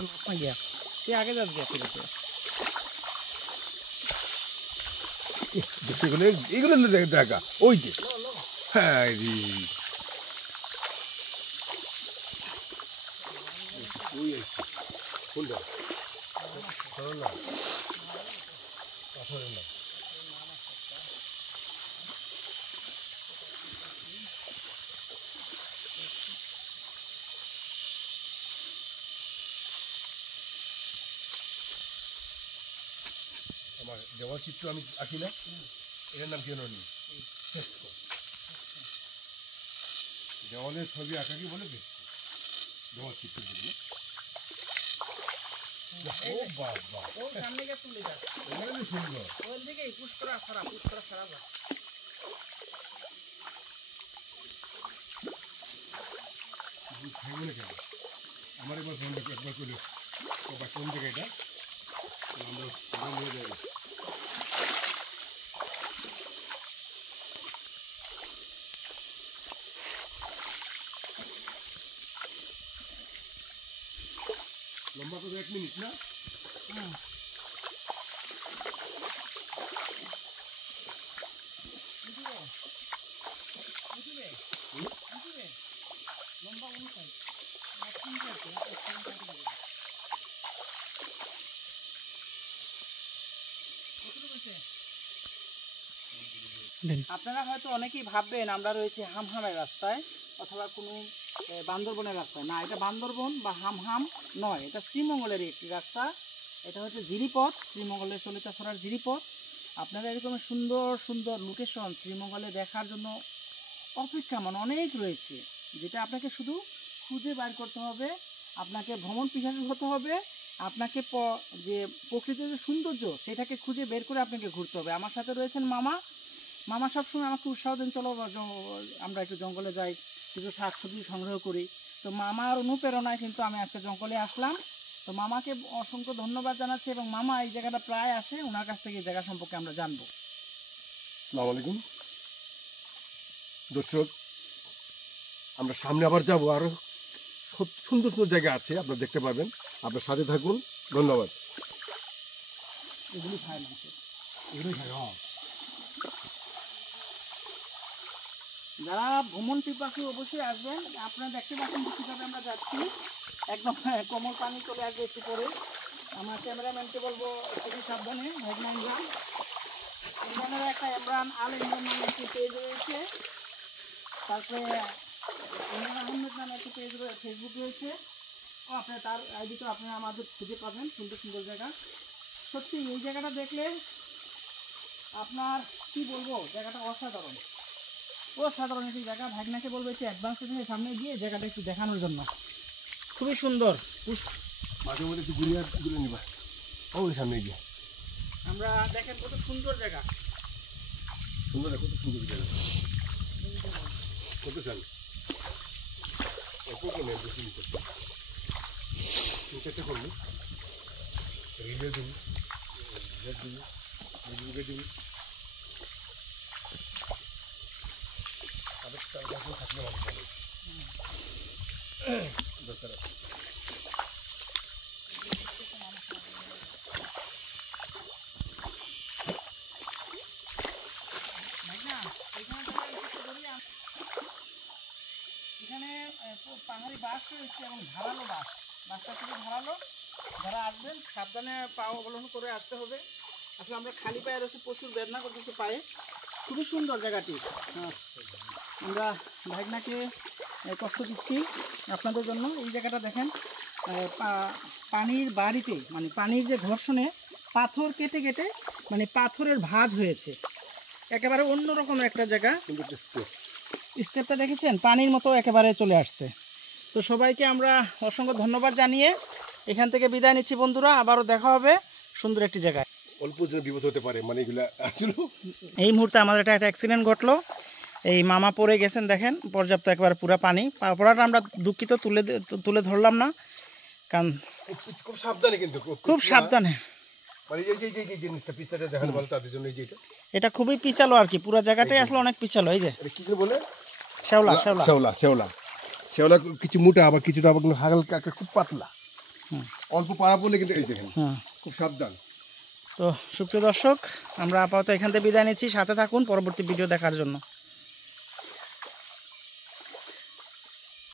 गया ये आगे जा गया फिर এগুলো জায়গা ওই যে হ্যাঁ রে ওই কোনটা না পাথরের না আমার দেওয়াল চিত্র আমি আঁকি না এটার নাম কি জানি দেওয়ালের ছবি আঁকা কি বলে কি দেওয়াল চিত্র বলে ও বাবা ও সামনে গিয়ে তুলে যা এখানে সুন্দর ওই দিকে পুশ করা সারা যা খাইব না কেন আমার একবার ফোন দেখো একবার করলে কোন জায়গায় এটা আমরা নিয়ে যাবো লম্বা করে 1 মিনিট না লম্বা অনুসারে আপনারা হয়তো অনেকেই ভাববেন আমরা রয়েছে হামহামের রাস্তায় অথবা কোনো বান্দরবনের রাস্তায় না এটা বান্দরবন বা হামহাম নয় এটা শ্রীমঙ্গলের একটি রাস্তা এটা হচ্ছে জিরিপথ শ্রীমঙ্গলের চলিতাছড়ার জিরিপথ আপনারা এরকম সুন্দর সুন্দর লোকেশন শ্রীমঙ্গলে দেখার জন্য অপেক্ষামান অনেক রয়েছে যেটা আপনাকে শুধু খুঁজে বার করতে হবে আপনাকে ভ্রমণ পিপাসু হতে হবে আপনাকে যে প্রকৃতির যে সৌন্দর্য সেটাকে খুঁজে বের করে আপনাকে ঘুরতে হবে আমার সাথে রয়েছেন মামা সবসময় আমাকে উৎসাহ দেন চলো আমরা একটু জঙ্গলে যাই কিছু শাকসবজি সংগ্রহ করি তো মামার অনুপ্রেরণায় কিন্তু আমি আজকে জঙ্গলে আসলাম তো মামাকে অসংখ্য ধন্যবাদ জানাচ্ছি এবং মামা এই জায়গাটা প্রায় আসে ওনার কাছ থেকে এই জায়গা সম্পর্কে আমরা জানবো। আসসালামু আলাইকুম দর্শক আমরা সামনে আবার যাব আরো সুন্দর সুন্দর জায়গা আছে আপনারা দেখতে পাবেন আপনার সাথে থাকুন ধন্যবাদ এগুলি খায় না এগুলোই খাই যারা ভ্রমণ পিপাসু অবশ্যই আসবেন আপনারা দেখতে পাচ্ছেন কীভাবে আমরা যাচ্ছি একদম কোমর পানি চলে আসবে একটু পরে আমার ক্যামেরাম্যানকে বলবো খুবই সাবধানে ইমরানের একটা ইমরান আল ইমরান নামে একটি পেজ রয়েছে তারপরে ইমরান আহমেদ নামে একটি পেজ ফেসবুক রয়েছে ও আপনার তার আইডিতেও আপনারা আমাদের খুঁজে পাবেন সুন্দর সুন্দর জায়গা সত্যি এই জায়গাটা দেখলে আপনার কি বলবো জায়গাটা অসাধারণ একটি জায়গা ভাগনাকে বলবো একটু অ্যাডভান্স থেকে সামনে গিয়ে জায়গাটা একটু দেখানোর জন্য খুবই সুন্দর মাঝে মধ্যে একটু ঘুরিয়ে নিবা ওই সামনে গিয়ে আমরা দেখেন কত সুন্দর জায়গা কত সুন্দর জায়গা কত সাল চেষ্টা করবো রিলে দেবো দেবো থাকলে ভালো দরকার আছে এখানে পাহাড়ি বাস রয়েছে এবং ধারালো বাসটা খুবই ধারালো যারা আসবেন সাবধানে পা অবলম্বন করে আসতে হবে আসলে আমরা খালি পায়ে রয়েছে প্রচুর বেদনা করতেছে পায়ে খুবই সুন্দর জায়গাটি আমরা ভাগনাকে কষ্ট দিচ্ছি আপনাদের জন্য এই জায়গাটা দেখেন পানির বাড়িতে মানে পানির যে ঘর্ষণে পাথর কেটে কেটে মানে পাথরের ভাঁজ হয়েছে একেবারে অন্যরকম একটা জায়গা স্টেপটা দেখেছেন পানির মতো একেবারে চলে আসছে তো সবাইকে আমরা অসংখ্য ধন্যবাদ জানিয়ে এখান থেকে বিদায় নিচ্ছি বন্ধুরা আবারও দেখা হবে সুন্দর একটি জায়গায় অল্প জন বিপদ হতে পারে মানে এগুলা এই মুহূর্তে আমাদের একটা অ্যাক্সিডেন্ট ঘটলো এই মামা পড়ে গেছেন দেখেন পর্যাপ্ত একবার পুরো পানি পড়াটা আমরা দুঃখিত তুলে ধরলাম না কারণ খুব সাবধানে কিন্তু খুব সাবধানে মানে এই যে জিনিসটা পিছাটা দেখানো ভালো তাদের জন্য এই যে এটা খুবই পিছালো আর কি পুরো জায়গাটাই আসলে অনেক পিছালো এই যে কি বলে শেওলা কিছু মোটা আবার কিছুটা আবার হালকা খুব পাতলা অল্প পাড়া পড়লে কিন্তু এই দেখেন হুম। খুব সাবধান। তো সুপ্রিয় দর্শক, আমরা আপাতত এখান থেকে বিদায় নিচ্ছি। সাথে থাকুন পরবর্তী ভিডিও দেখার জন্য।